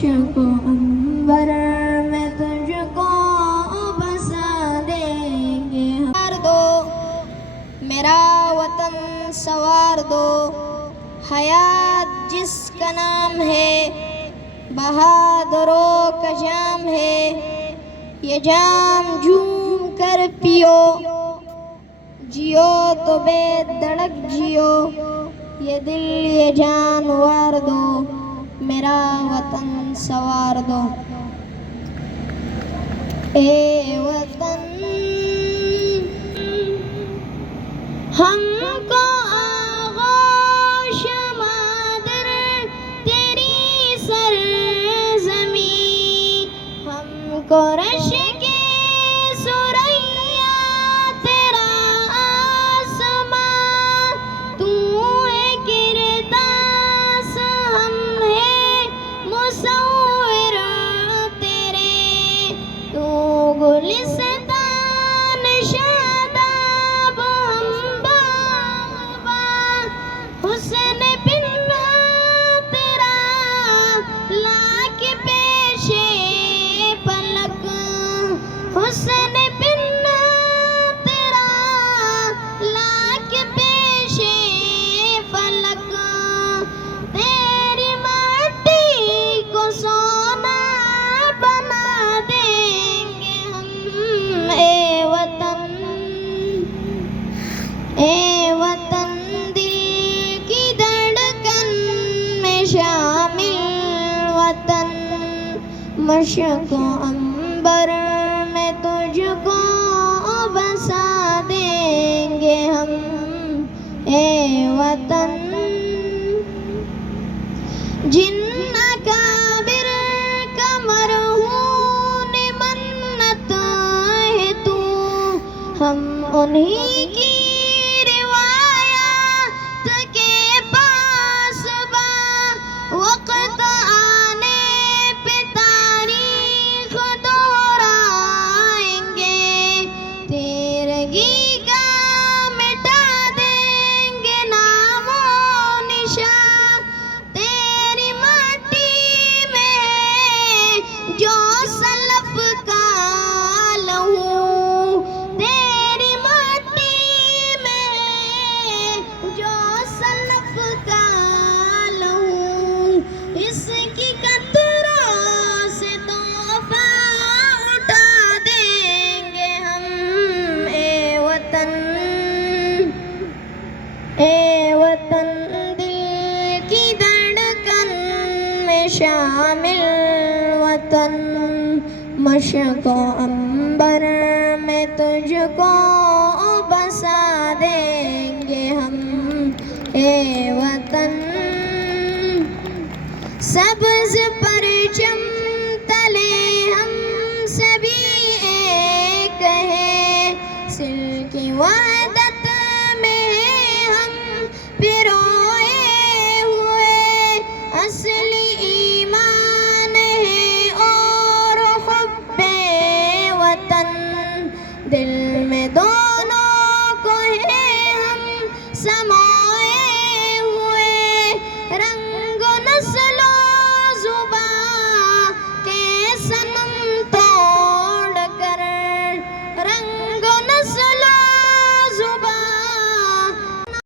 مشرق عنبر میں تجھ کو بسا دیں گے ہم دو میرا وطن سوار دو حیات جس کا نام ہے بہادروں کا جام ہے یہ جام جھوم کر پیو جیو تو بے دھڑک جیو یہ دل یہ جان وار دو میرا وطن سوار دو اے وطن ہم کو آغوش مادر تیری سرزمین ہم کو رش کے سریا تیرا آسمان تو ہے کرداس ہم ہے مصور تیرے تو گلستان شاداب ہم باغباں حسن پنہا تیرا لاکھ پیشے پلک حسن پنہا تیرا لاکھ پیشے فلک تیری مٹی کو سونا بنا دیں گے ہم اے وطن دل کی دھڑکن میں شامل وطن مشرق و عنبر میں تجھ کو بسا دیں گے ہم اے وطن جن اکابر کا مرہون منت ہے تو ہم انہی کی روایات کے پاس با وقت آنے پہ تاریخ دہرائیں گے تیرگی کا مٹا دیں گے نام و نشان تیری مٹی میں جو سلف کا لہو تیری مٹی میں جو سلف کا لہو اس کی قطروں سے تحفہ اٹھا دیں گے ہم اے وطن دل کی دھڑکن میں شامل وطن مشرق و عنبر میں تجھ کو بسا دیں گے ہم اے وطن سبز پرچم تلے ہم سبھی ایک ہیں سل کی وحدت میں ہم پروئے ہوئے اصلی ایمان ہے اور حب وطن دل میں دونوں کو ہے ہم سما